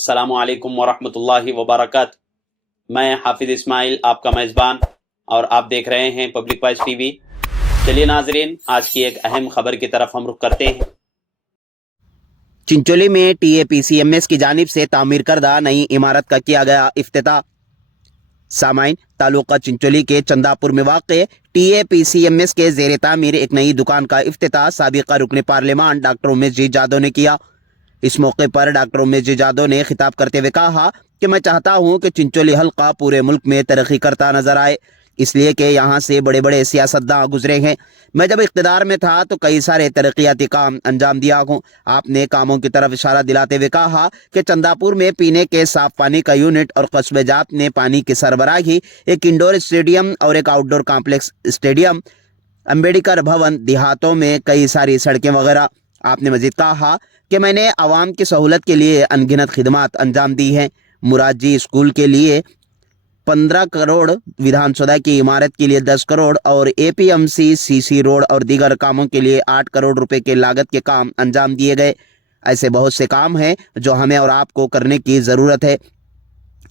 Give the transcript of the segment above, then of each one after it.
अस्सलामु अलैकुम वरहमतुल्लाहि वबरकातुहू। मैं हाफिज इस्माइल आपका मेज़बान और आप देख रहे हैं पब्लिक वॉइस टीवी। चलिए नाजरीन, आज की एक अहम खबर की तरफ हम रुख करते हैं। चिंचोली में टीएपीसीएमएस की जानिब से तामीर करदा नई इमारत का किया गया इफ्तिताह। सामाइन तालुका चिंचोली के चंदापुर में वाक़े टीएपीसीएमएस के ज़ेर तामीर एक नई दुकान का इफ्तिताह साबिक़ा रुकन पार्लियामान डॉक्टर उमेश जी जादव ने किया। इस मौके पर डॉक्टर उमेश जी जादव ने खिताब करते हुए कहा कि मैं चाहता हूं कि चिंचोली हल्का पूरे मुल्क में तरक्की करता नजर आए, इसलिए कि यहाँ से बड़े बड़े सियासतदान गुजरे हैं। मैं जब इक़्तिदार में था तो कई सारे तरक्याती काम अंजाम दिया हूँ। आपने कामों की तरफ इशारा दिलाते हुए कहा कि चंदापुर में पीने के साफ पानी का यूनिट और कस्बे जात में पानी की सरबराही, एक इंडोर स्टेडियम और एक आउटडोर कॉम्प्लेक्स स्टेडियम, अम्बेडकर भवन, देहातों में कई सारी सड़कें वगैरह। आपने मजीद कहा कि मैंने आवाम की सहूलत के लिए अनगिनत खिदमात अंजाम दी हैं। मुराजी स्कूल के लिए 15 करोड़, विधानसभा की इमारत के लिए 10 करोड़ और एपीएमसी सीसी रोड और दीगर कामों के लिए 8 करोड़ रुपए के लागत के काम अंजाम दिए गए। ऐसे बहुत से काम हैं जो हमें और आपको करने की ज़रूरत है।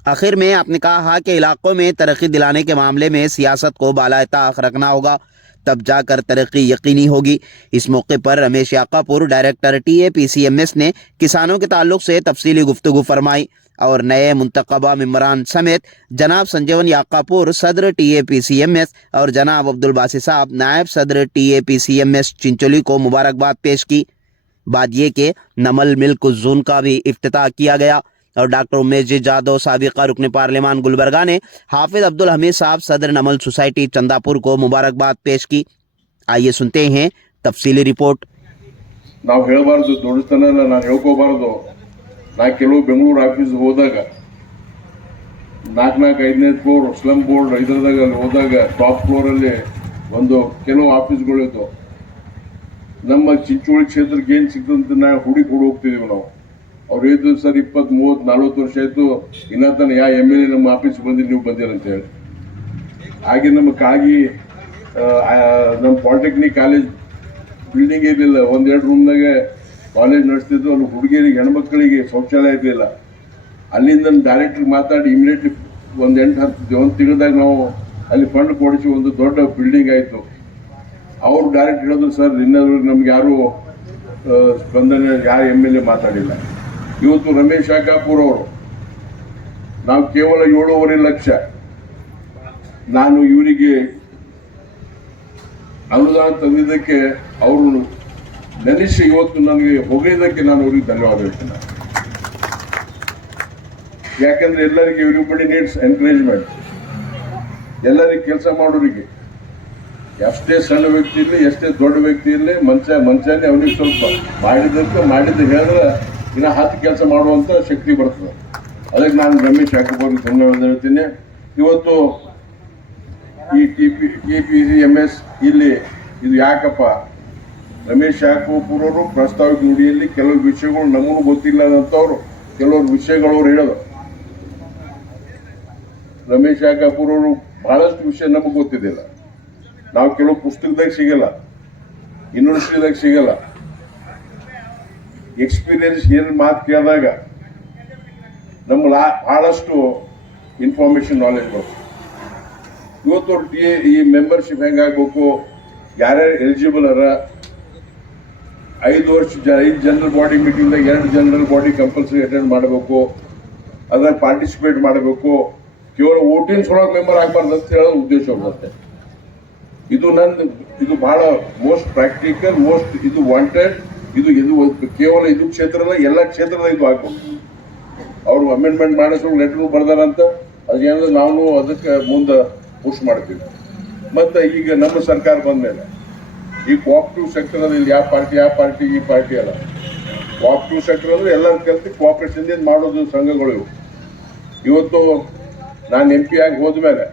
आखिर में आपने कहा कि इलाकों में तरक्की दिलाने के मामले में सियासत को बाला-ए-ताख रखना होगा, तब जाकर तरक्की यकीनी होगी। इस मौके पर रमेश याकापुर, डायरेक्टर टीएपीसीएमएस ने किसानों के ताल्लुक से तफसीली गुफ्तगू फरमाई और नए मुंतखबा मेंबरान समेत जनाब संजीवन याकापुर, सदर टीएपीसीएमएस, और जनाब अब्दुल बासी साहब, नायब सदर टीएपीसीएमएस चिंचोली को मुबारकबाद पेश की। बाद ये कि नमल मिल्क जोन का भी इफ्तिताह किया गया और डॉक्टर उमेश जी जादव, साबिक़ा रुकन पार्लियामान गुलबर्गा, ने हाफिज अब्दुल हमीद साहब, सदर नमल सोसाइटी चंदापुर को मुबारकबाद पेश की। आइए सुनते हैं तफसीली रिपोर्ट। ನಾವು ಹೇಳಬಾರ್ದು ದೊಡ್ಡತನ ನಾನು ಹೇಳ್ಕೋಬಾರ್ದು. ನಾ ಕೆಲವು ಬೆಂಗಳೂರು ಆಫೀಸ್ ಹೋದಾಗ 4-5ನೇ ಫ್ಲೋರ್ ಸ್ಲಮ್ ಬೋರ್ಡ್ ಇದರದಾಗ ಹೋದಾಗ ಟಾಪ್ ಫ್ಲೋರಲ್ಲಿ ಒಂದು ಕೆಲವು ಆಫೀಸ್ಗಳಿತ್ತು. ನಮ್ಮ ಚಿಂಚೋಳಿ ಕ್ಷೇತ್ರಕ್ಕೆ ಏನು ಸಿಗ್ತಂತ ನಾವು ಹುಡುಕಿ ಹೋಗ್ತಿದೀವಿ ನಾವು. ಅವ್ರು ಹೇಳಿದ್ರು ಸರ್ 20-30-40 ವರ್ಷ ಆಯಿತು ಇನ್ನೂ ತನಕ ಯಾವ MLA ನಮ್ಮ ಆಫೀಸ್ಗೆ ಬಂದಿಲ್ಲ, ನೀವು ಬಂದಿರ ಅಂತ ಹೇಳಿ. ಹಾಗೆ ನಮ್ಮ ಕಾಗಿ ನಮ್ಮ ಪಾಲಿಟೆಕ್ನಿಕ್ ಕಾಲೇಜ್ ಬಿಲ್ಡಿಂಗ್ ಇರಲಿಲ್ಲ, 1-2 ರೂಮ್ನಾಗೆ ಕಾಲೇಜ್ ನಡೆಸ್ತಿದ್ರು. ಅಲ್ಲಿ ಹುಡುಗಿಯರಿಗೆ ಹೆಣ್ಮಕ್ಳಿಗೆ ಶೌಚಾಲಯ ಇರಲಿಲ್ಲ. ಅಲ್ಲಿಂದ ಡೈರೆಕ್ಟ್ರ್ ಮಾತಾಡಿ ಇಮಿಡಿಯೇಟ್ಲಿ ಒಂದು 8-10 ತಿಂಗಳದಾಗ ನಾವು ಅಲ್ಲಿ ಫಂಡ್ ಕೊಡಿಸಿ ಒಂದು ದೊಡ್ಡ ಬಿಲ್ಡಿಂಗ್ ಆಯಿತು. ಅವರು ಡೈರೆಕ್ಟ್ ಹೇಳಿದ್ರು ಸರ್ ಇನ್ನೊಂದು ನಮ್ಗೆ ಯಾರು ಸ್ಪಂದನೆ, ಯಾರು MLA ಮಾತಾಡಿಲ್ಲ. ಇವತ್ತು ರಮೇಶ್ ಯಾಕಾಪುರ್ ಅವರು ನಾವು ಕೇವಲ 7.5 ಲಕ್ಷ ನಾನು ಇವರಿಗೆ ಅನುದಾನ ತಂದಿದ್ದಕ್ಕೆ ಅವರು ನೆನೆಸಿ ಇವತ್ತು ನನಗೆ ಹೊಗಳಿದ್ದಕ್ಕೆ ನಾನು ಅವ್ರಿಗೆ ಧನ್ಯವಾದ ಹೇಳ್ತೇನೆ. ಯಾಕಂದ್ರೆ ಎಲ್ಲರಿಗೆ ಎವ್ರಿಬಡಿ ನೀಡ್ಸ್ ಎನ್ಕರೇಜ್ಮೆಂಟ್. ಎಲ್ಲರಿಗೆ ಕೆಲಸ ಮಾಡೋರಿಗೆ ಎಷ್ಟೇ ಸಣ್ಣ ವ್ಯಕ್ತಿ ಇರಲಿ, ಎಷ್ಟೇ ದೊಡ್ಡ ವ್ಯಕ್ತಿ ಇರಲಿ, ಮನುಷ್ಯನೇ ಅವನಿಗೆ ಸ್ವಲ್ಪ ಮಾಡಿದ್ದು ಹೇಳಿದ್ರೆ ಇನ್ನು 10 ಕೆಲಸ ಮಾಡುವಂಥ ಶಕ್ತಿ ಬರ್ತದೆ. ಅದಕ್ಕೆ ನಾನು ರಮೇಶ್ ಯಾಕಾಪುರ್ಗೆ ಧನ್ಯವಾದ ಹೇಳ್ತೀನಿ. ಇವತ್ತು ಈ ಟಿಪಿಸಿಎಂಎಸ್ ಇಲ್ಲಿ ಇದು ಯಾಕಪ್ಪ, ರಮೇಶ್ ಯಾಕಾಪುರ್ ಅವರು ಪ್ರಾಸ್ತಾವಿಕ ನುಡಿಯಲ್ಲಿ ಕೆಲವು ವಿಷಯಗಳು ನಮಗೂ ಗೊತ್ತಿಲ್ಲ ಅಂತವ್ರು ಕೆಲವರು ವಿಷಯಗಳು ಅವ್ರು ಹೇಳೋದು. ರಮೇಶ್ ಯಾಕಾಪುರ್ ಅವರು ಬಹಳಷ್ಟು ವಿಷಯ ನಮಗೆ ಗೊತ್ತಿದ್ದಿಲ್ಲ. ನಾವು ಕೆಲವು ಪುಸ್ತಕದಾಗ ಸಿಗಲ್ಲ, ಯೂನಿವರ್ಸಿಟಿದಾಗ ಸಿಗಲ್ಲ. ಎಕ್ಸ್ಪೀರಿಯನ್ಸ್ ಏನು ಮಾತು ಕೇಳಿದಾಗ ನಮ್ಮ ಬಹಳಷ್ಟು ಇನ್ಫಾರ್ಮೇಶನ್ ನಾಲೆಜ್ ಬರ್ತದೆ. ಇವತ್ತು ಈ ಮೆಂಬರ್ಶಿಪ್ ಹೆಂಗಾಗಬೇಕು, ಯಾರ್ಯಾರು ಎಲಿಜಿಬಲ್ ಅರ, 5 ಜನರಲ್ ಬಾಡಿ ಮೀಟಿಂಗ್ದಾಗ 2 ಜನರಲ್ ಬಾಡಿ ಕಂಪಲ್ಸರಿ ಅಟೆಂಡ್ ಮಾಡಬೇಕು, ಅದ್ರಾಗ ಪಾರ್ಟಿಸಿಪೇಟ್ ಮಾಡಬೇಕು. ಕೇವಲ ವೋಟಿಂಗ್ ಸೊಳಗೆ ಮೆಂಬರ್ ಆಗಬಾರ್ದು ಅಂತ ಹೇಳೋ ಉದ್ದೇಶ ಬರುತ್ತೆ. ಇದು ಬಹಳ ಮೋಸ್ಟ್ ಪ್ರಾಕ್ಟಿಕಲ್, ಮೋಸ್ಟ್ ಇದು ವಾಂಟೆಡ್. ಇದು ಕೇವಲ ಇದು ಕ್ಷೇತ್ರದ ಎಲ್ಲ ಕ್ಷೇತ್ರದ ಇದು ಆಗ್ಬೇಕು. ಅವರು ಅಮೆಂಡ್ಮೆಂಟ್ ಮಾಡಿಸೋ ಲೆಟರ್ ಬರ್ದಾರಂತ ಅದೇನಾದ್ರೆ ನಾವು ಅದಕ್ಕೆ ಮುಂದೆ ಪುಷ್ ಮಾಡ್ತೀವಿ. ಮತ್ತು ಈಗ ನಮ್ಮ ಸರ್ಕಾರ ಬಂದ ಮೇಲೆ ಈ ಕೋಆಪರೇಟಿವ್ ಸೆಕ್ಟರ್ ಅಲ್ಲಿ ಯಾವ ಪಾರ್ಟಿ ಈ ಪಾರ್ಟಿ ಅಲ್ಲ. ಕೋಆಪರೇಟಿವ್ ಸೆಕ್ಟರ್ ಅಂದ್ರೆ ಎಲ್ಲರ ಕಲ್ತು ಕೋಆಪರೇಷನ್ ಮಾಡೋದು ಸಂಘಗಳು ಇವು. ಇವತ್ತು ನಾನು MP ಆಗಿ ಹೋದ್ಮೇಲೆ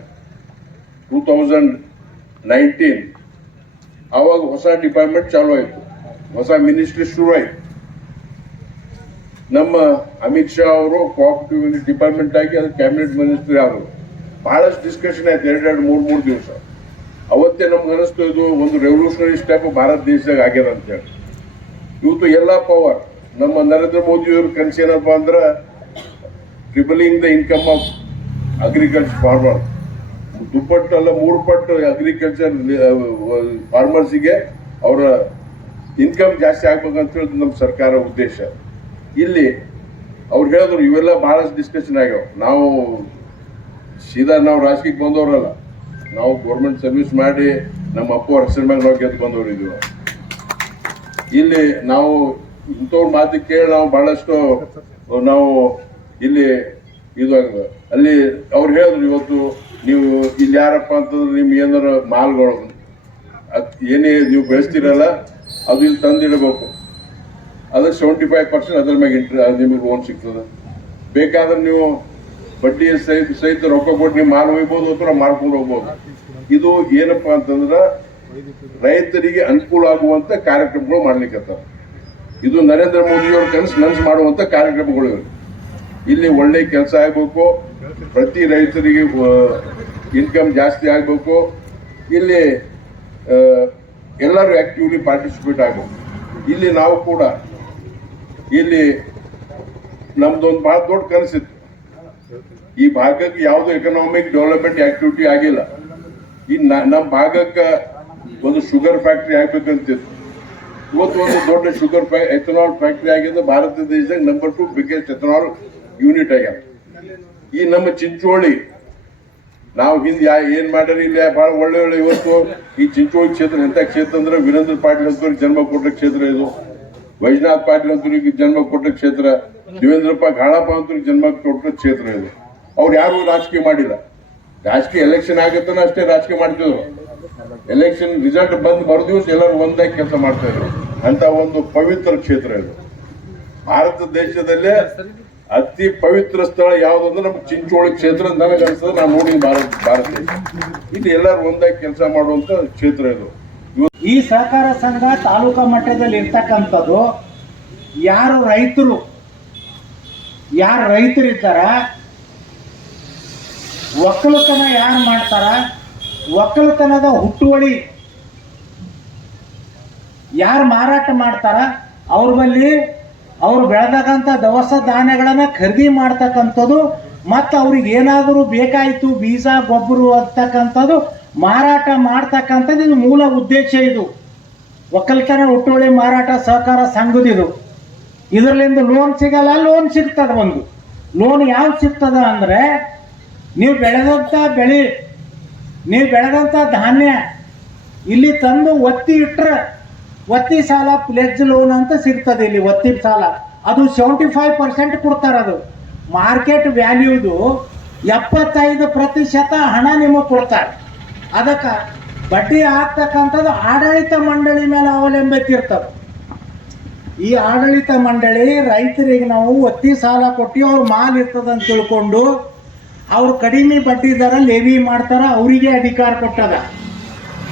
2019 ಆವಾಗ ಹೊಸ ಡಿಪಾರ್ಟ್ಮೆಂಟ್ ಚಾಲೂ ಆಯಿತು, ಹೊಸ ಮಿನಿಸ್ಟ್ರಿ ಶುರು ಆಯಿತು. ನಮ್ಮ ಅಮಿತ್ ಶಾ ಅವರು ಕೋಆಪರೇಟಿವ್ ಡಿಪಾರ್ಟ್ಮೆಂಟ್ ಆಗಿ ಅದು ಕ್ಯಾಬಿನೆಟ್ ಮಿನಿಸ್ಟ್ರಿ ಆದರು. ಬಹಳಷ್ಟು ಡಿಸ್ಕಷನ್ ಆಯ್ತು, 2-3 ದಿವಸ. ಅವತ್ತೇ ನಮ್ಗೆ ಅನಿಸ್ತು ಇದು ಒಂದು ರೆವಲ್ಯೂಷನರಿ ಸ್ಟೆಪ್ ಭಾರತ ದೇಶದಾಗ ಆಗ್ಯದ ಅಂತ ಹೇಳಿ. ಇವತ್ತು ಎಲ್ಲ ಪವರ್ ನಮ್ಮ ನರೇಂದ್ರ ಮೋದಿಯವ್ರ ಕನಸೇನಪ್ಪ ಅಂದ್ರೆ tripling the income of agriculture farmer. ದುಪ್ಪಟ್ಟಲ್ಲ 3 ಪಟ್ಟು ಅಗ್ರಿಕಲ್ಚರ್ ಫಾರ್ಮರ್ಸಿಗೆ ಅವರ ಇನ್ಕಮ್ ಜಾಸ್ತಿ ಆಗ್ಬೇಕಂತ ಹೇಳಿ ನಮ್ಮ ಸರ್ಕಾರ ಉದ್ದೇಶ. ಇಲ್ಲಿ ಅವ್ರು ಹೇಳಿದ್ರು ಇವೆಲ್ಲ ಬಹಳಷ್ಟು ಡಿಸ್ಕಷನ್ ಆಗ್ಯಾವ. ನಾವು ಸೀದಾ ನಾವು ರಾಜಕೀಯಕ್ಕೆ ಬಂದವರಲ್ಲ, ನಾವು ಗೌರ್ಮೆಂಟ್ ಸರ್ವಿಸ್ ಮಾಡಿ ನಮ್ಮ ಅಪ್ಪ ಹೆಸರು ಮೇಲೆ ನಾವು ಗೆದ್ದು ಬಂದವರು ಇದ್ದೀವಿ. ಇಲ್ಲಿ ನಾವು ಇಂಥವ್ರ ಮಾತು ಕೇಳಿ ನಾವು ಬಹಳಷ್ಟು ನಾವು ಇಲ್ಲಿ ಇದು ಅಲ್ಲಿ ಅವ್ರು ಹೇಳಿದ್ರು ಇವತ್ತು ನೀವು ಇಲ್ಲಿ ಯಾರಪ್ಪ ಅಂತಂದ್ರೆ ನಿಮ್ಗೆ ಏನಾರ ಮಾಲ್ಗಳು ಏನೇ ನೀವು ಬೆಳೆಸ್ತಿರಲ್ಲ ಅದು ಇಲ್ಲಿ ತಂದಿಡಬೇಕು. ಅದು 75% ಅದ್ರ ಮ್ಯಾಗ ನಿಮಗೆ ಲೋನ್ ಸಿಗ್ತದೆ. ಬೇಕಾದ್ರೆ ನೀವು ಬಡ್ಡಿ ಸಹಿತ ರೊಕ್ಕ ಕೊಟ್ಟು ನೀವು ಮಾಲ್ ಒಯ್ಬೋದು ಅಥವಾ ಮಾರ್ಕೊಂಡು ಹೋಗ್ಬೋದು. ಇದು ಏನಪ್ಪಾ ಅಂತಂದ್ರೆ ರೈತರಿಗೆ ಅನುಕೂಲ ಆಗುವಂತ ಕಾರ್ಯಕ್ರಮಗಳು ಮಾಡ್ಲಿಕ್ಕೆ. ಇದು ನರೇಂದ್ರ ಮೋದಿಯವ್ರ ಕನಸು ಮಾಡುವಂತ ಕಾರ್ಯಕ್ರಮಗಳು. ಇಲ್ಲಿ ಒಳ್ಳೆ ಕೆಲಸ ಆಗ್ಬೇಕು, ಪ್ರತಿ ರೈತರಿಗೆ ಇನ್ಕಮ್ ಜಾಸ್ತಿ ಆಗ್ಬೇಕು, ಇಲ್ಲಿ ಎಲ್ಲರೂ ಆಕ್ಟಿವ್ಲಿ ಪಾರ್ಟಿಸಿಪೇಟ್ ಆಗಬೇಕು. ಇಲ್ಲಿ ನಾವು ಕೂಡ ಇಲ್ಲಿ ನಮ್ದೊಂದು ಬಹಳ ದೊಡ್ಡ ಕನಸಿತ್ತು. ಈ ಭಾಗಕ್ಕೆ ಯಾವುದು ಎಕನಾಮಿಕ್ ಡೆವಲಪ್ಮೆಂಟ್ ಆಕ್ಟಿವಿಟಿ ಆಗಿಲ್ಲ. ಈ ನಮ್ಮ ಭಾಗಕ್ಕೆ ಒಂದು ಶುಗರ್ ಫ್ಯಾಕ್ಟ್ರಿ ಆಗ್ಬೇಕಂತಿತ್ತು. ಇವತ್ತು ಒಂದು ದೊಡ್ಡ ಶುಗರ್ ಎಥನಾಲ್ ಫ್ಯಾಕ್ಟ್ರಿ ಆಗಿದೆ. ಭಾರತ ದೇಶದಾಗ ನಂಬರ್ 2 ಬಿಗ್ಗೆಸ್ಟ್ ಎಥನಾಲ್ ಯೂನಿಟ್ ಆಗ್ಯಾದ. ಈ ನಮ್ಮ ಚಿಂಚೋಳಿ ನಾವು ಹಿಂದೆ ಏನ್ ಮಾಡ್ಯಾರ ಇಲ್ಲಿ ಬಹಳ ಒಳ್ಳೆ ಇವತ್ತು ಈ ಚಿಂಚೋಳಿ ಕ್ಷೇತ್ರ ಎಂತ ಕ್ಷೇತ್ರ ಅಂದ್ರೆ ವೀರೇಂದ್ರ ಪಾಟೀಲ್ ಅಂತವ್ರಿಗೆ ಜನ್ಮ ಕೊಟ್ಟ ಕ್ಷೇತ್ರ ಇದು. ವೈಜನಾಥ್ ಪಾಟೀಲ್ ಅಂತವ್ರಿಗೆ ಜನ್ಮ ಕೊಟ್ಟ ಕ್ಷೇತ್ರ. ದೇವೇಂದ್ರಪ್ಪ ಗಾಳಪ್ಪ ಅಂತವ್ರಿಗೆ ಜನ್ಮ ಕೊಟ್ಟ ಕ್ಷೇತ್ರ ಇದು. ಅವ್ರು ಯಾರು ರಾಜಕೀಯ ಮಾಡಿಲ್ಲ. ರಾಜಕೀಯ ಎಲೆಕ್ಷನ್ ಆಗತ್ತನ ಅಷ್ಟೇ ರಾಜಕೀಯ ಮಾಡ್ತಿದ್ರು. ಎಲೆಕ್ಷನ್ ರಿಸಲ್ಟ್ ಬಂದ್ ಮರುದಿವಸ ಎಲ್ಲರೂ ಒಂದಾಗಿ ಕೆಲಸ ಮಾಡ್ತಾ ಇದ್ರು. ಅಂತ ಒಂದು ಪವಿತ್ರ ಕ್ಷೇತ್ರ ಇದು. ಭಾರತ ದೇಶದಲ್ಲೇ ಅತಿ ಪವಿತ್ರ ಸ್ಥಳ ಯಾವ್ದಂದ್ರೆ ನಮ್ಮ ಚಿಂಚೋಳಿ ಕ್ಷೇತ್ರ ನನಗೆ ಅನ್ಸದ. ನಾನು ನೋಡಿ ಭಾರತ ದೇಶ ಇಲ್ಲಿ ಎಲ್ಲರೂ ಒಂದಾಗಿ ಕೆಲಸ ಮಾಡುವಂತ ಕ್ಷೇತ್ರ ಇದು. ಈ ಸಹಕಾರ ಸಂಘ ತಾಲೂಕಾ ಮಟ್ಟದಲ್ಲಿ ಇರ್ತಕ್ಕಂಥದ್ದು ಯಾರು ರೈತರಿದ್ದಾರ, ಒಕ್ಕಲುತನ ಯಾರು ಮಾಡ್ತಾರ, ಒಕ್ಕಲುತನದ ಹುಟ್ಟುವಳಿ ಯಾರು ಮಾರಾಟ ಮಾಡ್ತಾರ, ಅವ್ರ ಬಳಿ ಅವ್ರು ಬೆಳೆದಂತ ದವಸ ಧಾನ್ಯಗಳನ್ನ ಖರೀದಿ ಮಾಡ್ತಕ್ಕಂಥದ್ದು ಮತ್ತು ಅವ್ರಿಗೆ ಏನಾದರೂ ಬೇಕಾಯಿತು ಬೀಜ ಗೊಬ್ಬರ ಅಂತಕ್ಕಂಥದ್ದು ಮಾರಾಟ ಮಾಡ್ತಕ್ಕಂಥದ್ದು ಇದು ಮೂಲ ಉದ್ದೇಶ. ಇದು ಒಕ್ಕಲ್ತನ ಹುಟ್ಟುವಳಿ ಮಾರಾಟ ಸಹಕಾರ ಸಂಘದಿದು. ಇದರಲ್ಲಿಂದ ಲೋನ್ ಸಿಗಲ್ಲ, ಲೋನ್ ಸಿಗ್ತದ. ಒಂದು ಲೋನ್ ಯಾವ್ದು ಸಿಗ್ತದ ಅಂದ್ರೆ ನೀವು ಬೆಳೆದಂತ ಧಾನ್ಯ ಇಲ್ಲಿ ತಂದು ಒತ್ತಿ ಇಟ್ರೆ ಒತ್ತಿ ಸಾಲ ಪ್ಲೆಜ್ ಲೋನ್ ಅಂತ ಸಿಗ್ತದೆ. ಇಲ್ಲಿ ಒತ್ತಿ ಸಾಲ ಅದು 75% ಕೊಡ್ತಾರೆ. ಅದು ಮಾರ್ಕೆಟ್ ವ್ಯಾಲ್ಯೂದು 75% ಹಣ ನಿಮಗೆ ಕೊಡ್ತಾರೆ. ಅದಕ್ಕೆ ಬಡ್ಡಿ ಆಗ್ತಕ್ಕಂಥದ್ದು ಆಡಳಿತ ಮಂಡಳಿ ಮೇಲೆ ಅವಲಂಬಿತ ಇರ್ತದೆ. ಈ ಆಡಳಿತ ಮಂಡಳಿ ರೈತರಿಗೆ ನಾವು ಒತ್ತಿ ಸಾಲ ಕೊಟ್ಟು ಅವ್ರ ಮಾಲ್ ಇರ್ತದಂತ ತಿಳ್ಕೊಂಡು ಅವ್ರು ಕಡಿಮೆ ಬಡ್ಡಿ ದರ ಲೇವಿ ಮಾಡ್ತಾರ. ಅವರಿಗೆ ಅಧಿಕಾರ ಕೊಟ್ಟದ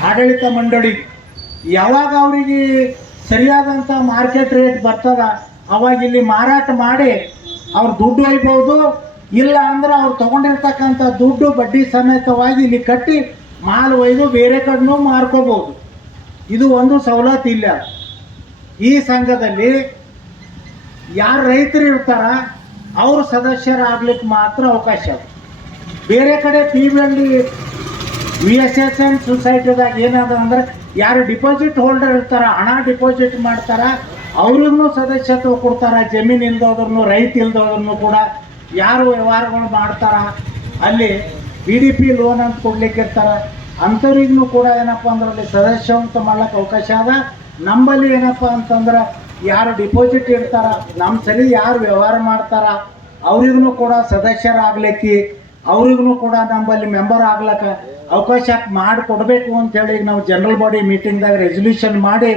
ಆಡಳಿತ ಮಂಡಳಿ. ಯಾವಾಗ ಅವರಿಗೆ ಸರಿಯಾದಂಥ ಮಾರ್ಕೆಟ್ ರೇಟ್ ಬರ್ತದ ಅವಾಗ ಇಲ್ಲಿ ಮಾರಾಟ ಮಾಡಿ ಅವ್ರು ದುಡ್ಡು ಒಯ್ಬೋದು. ಇಲ್ಲ ಅಂದ್ರೆ ಅವ್ರು ತಗೊಂಡಿರ್ತಕ್ಕಂಥ ದುಡ್ಡು ಬಡ್ಡಿ ಸಮೇತವಾಗಿ ಇಲ್ಲಿ ಕಟ್ಟಿ ಮಾಲ್ ಒಯ್ದು ಬೇರೆ ಕಡೆನೂ ಮಾರ್ಕೋಬಹುದು. ಇದು ಒಂದು ಸವಲತ್ತು ಇಲ್ಲ. ಈ ಸಂಘದಲ್ಲಿ ಯಾರು ರೈತರು ಇರ್ತಾರ ಅವರು ಸದಸ್ಯರಾಗ್ಲಿಕ್ಕೆ ಮಾತ್ರ ಅವಕಾಶ. ಬೇರೆ ಕಡೆ PBLD VSSN ಸೊಸೈಟಿದಾಗ ಏನಾದ ಅಂದ್ರೆ ಯಾರು ಡಿಪಾಸಿಟ್ ಹೋಲ್ಡರ್ ಇರ್ತಾರ, ಹಣ ಡಿಪಾಸಿಟ್ ಮಾಡ್ತಾರ, ಅವ್ರಿಗೂ ಸದಸ್ಯತ್ವ ಕೊಡ್ತಾರ. ಜಮೀನು ಇಲ್ದೋದ್ರೂ ರೈತ ಇಲ್ದೋದ್ರೂ ಕೂಡ ಯಾರು ವ್ಯವಹಾರಗಳು ಮಾಡ್ತಾರ ಅಲ್ಲಿ BDP ಲೋನ್ ಅಂತ ಕೊಡ್ಲಿಕ್ಕೆ ಇರ್ತಾರ. ಅಂಥವ್ರಿಗೂ ಕೂಡ ಏನಪ್ಪ ಅಂದ್ರೆ ಅಲ್ಲಿ ಸದಸ್ಯ ಅಂತ ಮಾಡ್ಲಿಕ್ಕೆ ಅವಕಾಶ ಅದ. ನಮ್ಮಲ್ಲಿ ಏನಪ್ಪ ಅಂತಂದ್ರೆ ಯಾರು ಡಿಪಾಸಿಟ್ ಇರ್ತಾರ, ನಮ್ಮ ಸರಿ ಯಾರು ವ್ಯವಹಾರ ಮಾಡ್ತಾರ ಅವ್ರಿಗೂ ಕೂಡ ಸದಸ್ಯರಾಗ್ಲಿಕ್ಕೆ, ಅವ್ರಿಗೂ ಕೂಡ ನಮ್ಮಲ್ಲಿ ಮೆಂಬರ್ ಆಗ್ಲಕ್ಕ ಅವಕಾಶ ಮಾಡಿಕೊಡ್ಬೇಕು ಅಂತೇಳಿ ನಾವು ಜನರಲ್ ಬಾಡಿ ಮೀಟಿಂಗ್ದಾಗ ರೆಸಲ್ಯೂಷನ್ ಮಾಡಿ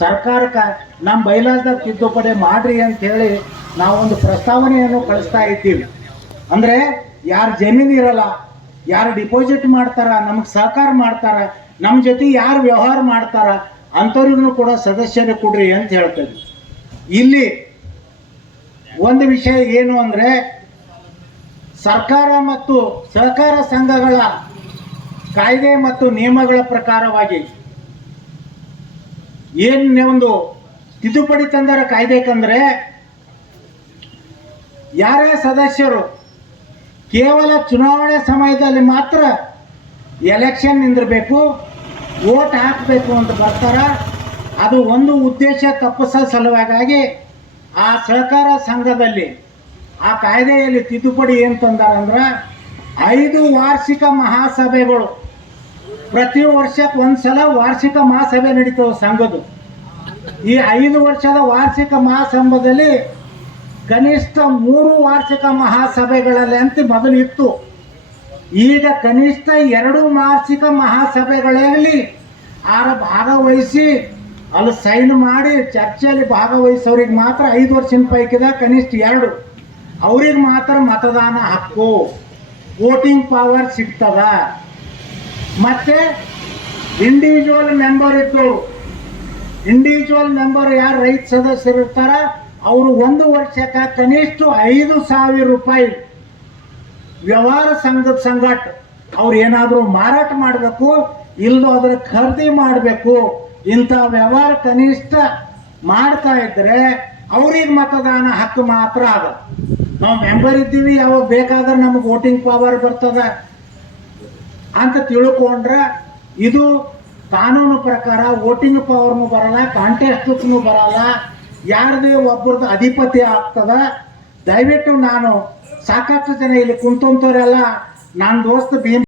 ಸರ್ಕಾರಕ್ಕೆ ನಮ್ಮ ಬೈಲಾಸ್ದಾಗ ತಿದ್ದುಪಡಿ ಮಾಡ್ರಿ ಅಂಥೇಳಿ ನಾವೊಂದು ಪ್ರಸ್ತಾವನೆಯನ್ನು ಕಳಿಸ್ತಾ ಇದ್ದೀವಿ. ಅಂದರೆ ಯಾರು ಜಮೀನು ಇರಲ್ಲ, ಯಾರು ಡಿಪಾಸಿಟ್ ಮಾಡ್ತಾರ, ನಮಗೆ ಸಹಕಾರ ಮಾಡ್ತಾರ, ನಮ್ಮ ಜೊತೆ ಯಾರು ವ್ಯವಹಾರ ಮಾಡ್ತಾರ ಅಂಥವ್ರಿಗೂ ಕೂಡ ಸದಸ್ಯರು ಕೊಡ್ರಿ ಅಂತ ಹೇಳ್ತೇವೆ. ಇಲ್ಲಿ ಒಂದು ವಿಷಯ ಏನು ಅಂದರೆ ಸರ್ಕಾರ ಮತ್ತು ಸಹಕಾರ ಸಂಘಗಳ ಕಾಯ್ದೆ ಮತ್ತು ನಿಯಮಗಳ ಪ್ರಕಾರವಾಗಿ ಏನು ಒಂದು ತಿದ್ದುಪಡಿ ತಂದರ ಕಾಯ್ದೆಕಂದ್ರೆ ಯಾರೇ ಸದಸ್ಯರು ಕೇವಲ ಚುನಾವಣೆ ಸಮಯದಲ್ಲಿ ಮಾತ್ರ ಎಲೆಕ್ಷನ್ ನಿಂದಿರಬೇಕು, ವೋಟ್ ಹಾಕಬೇಕು ಅಂತ ಬರ್ತಾರ. ಅದು ಒಂದು ಉದ್ದೇಶ ತಪ್ಪಿಸೋ ಸಲುವಾಗಿ ಆ ಸಹಕಾರ ಸಂಘದಲ್ಲಿ ಆ ಕಾಯ್ದೆಯಲ್ಲಿ ತಿದ್ದುಪಡಿ ಏನು ತಂದಾರಂದ್ರೆ 5 ವಾರ್ಷಿಕ ಮಹಾಸಭೆಗಳು, ಪ್ರತಿ ವರ್ಷಕ್ಕೆ ಒಂದ್ಸಲ ವಾರ್ಷಿಕ ಮಹಾಸಭೆ ನಡೀತವೆ ಸಂಘದ್ದು. ಈ 5 ವರ್ಷದ ವಾರ್ಷಿಕ ಮಹಾಸಭೆಯಲ್ಲಿ ಕನಿಷ್ಠ 3 ವಾರ್ಷಿಕ ಮಹಾಸಭೆಗಳಲ್ಲಿ ಅಂತ ಮೊದಲು ಇತ್ತು. ಈಗ ಕನಿಷ್ಠ 2 ವಾರ್ಷಿಕ ಮಹಾಸಭೆಗಳಲ್ಲಿ ಭಾಗವಹಿಸಿ ಅಲ್ಲಿ ಸೈನ್ ಮಾಡಿ ಚರ್ಚೆಯಲ್ಲಿ ಭಾಗವಹಿಸೋರಿಗೆ ಮಾತ್ರ 5 ವರ್ಷದ ಪೈಕಿದ ಕನಿಷ್ಠ 2 ಅವ್ರಿಗೆ ಮಾತ್ರ ಮತದಾನ ಹಕ್ಕು, ವೋಟಿಂಗ್ ಪವರ್ ಸಿಗ್ತದ. ಮತ್ತೆ ಇಂಡಿವಿಜುವಲ್ ಮೆಂಬರ್ ಇದ್ದವರು, ಇಂಡಿವಿಜುವಲ್ ಮೆಂಬರ್ ಯಾರು ರೈತ ಸದಸ್ಯರು ಇರ್ತಾರ ಅವರು 1 ವರ್ಷಕ್ಕೆ ಕನಿಷ್ಠ 5,000 ರೂಪಾಯಿ ವ್ಯವಹಾರ ಸಂಘದ ಸಂಘಟ ಅವ್ರು ಏನಾದರೂ ಮಾರಾಟ ಮಾಡಬೇಕು, ಇಲ್ಲದೋ ಅದರ ಖರೀದಿ ಮಾಡಬೇಕು. ಇಂಥ ವ್ಯವಹಾರ ಕನಿಷ್ಠ ಮಾಡ್ತಾ ಇದ್ರೆ ಅವ್ರಿಗೆ ಮತದಾನ ಹಕ್ಕು ಮಾತ್ರ ಅದ. ನಾವು ಮೆಂಬರ್ ಇದ್ದೀವಿ, ಯಾವಾಗ ಬೇಕಾದ್ರೆ ನಮಗೆ ವೋಟಿಂಗ್ ಪವರ್ ಬರ್ತದ ಅಂತ ತಿಳ್ಕೊಂಡ್ರೆ ಇದು ಕಾನೂನು ಪ್ರಕಾರ ವೋಟಿಂಗ್ ಪವರ್ನು ಬರಲ್ಲ, ಕಾಂಟೆಸ್ಟ್ನು ಬರಲ್ಲ, ಯಾರದೇ ಒಬ್ಬರದ್ದು ಅಧಿಪತಿ ಆಗ್ತದ. ದಯವಿಟ್ಟು ನಾನು ಸಾಕಷ್ಟು ಜನ ಇಲ್ಲಿ ಕುಂತಂತವರೆಲ್ಲ ನನ್ನ ದೋಸ್ತ ಭೀಮ್